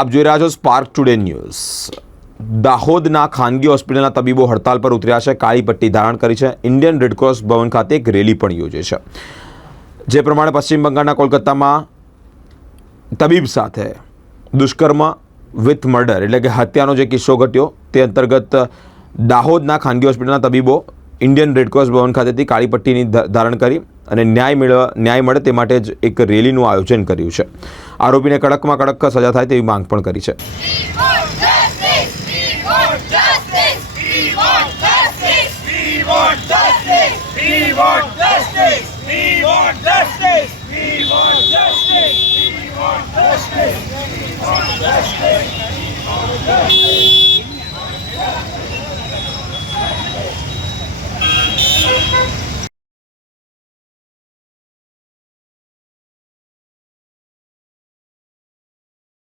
આપ જોઈ રહ્યા છો સ્પાર્ક ટુડે ન્યૂઝ। દાહોદના ખાનગી હોસ્પિટલના તબીબો હડતાલ પર ઉતર્યા છે, કાળી પટ્ટી ધારણ કરી છે। ઇન્ડિયન રેડક્રોસ ભવન ખાતે એક રેલી પણ યોજી છે। જે પ્રમાણે પશ્ચિમ બંગાળના કોલકાતામાં તબીબ સાથે દુષ્કર્મ વિથ મર્ડર એટલે કે હત્યાનો જે કિસ્સો ઘટ્યો તે અંતર્ગત દાહોદના ખાનગી હોસ્પિટલના તબીબો ઇન્ડિયન રેડક્રોસ ભવન ખાતેથી કાળી પટ્ટીની ધારણ કરી અને ન્યાય મળે તે માટે જ એક રેલીનું આયોજન કર્યું છે। આરોપીને કડકમાં કડક સજા થાય તેવી માંગ પણ કરી છે। We want justice! We want justice! We want justice! We want justice!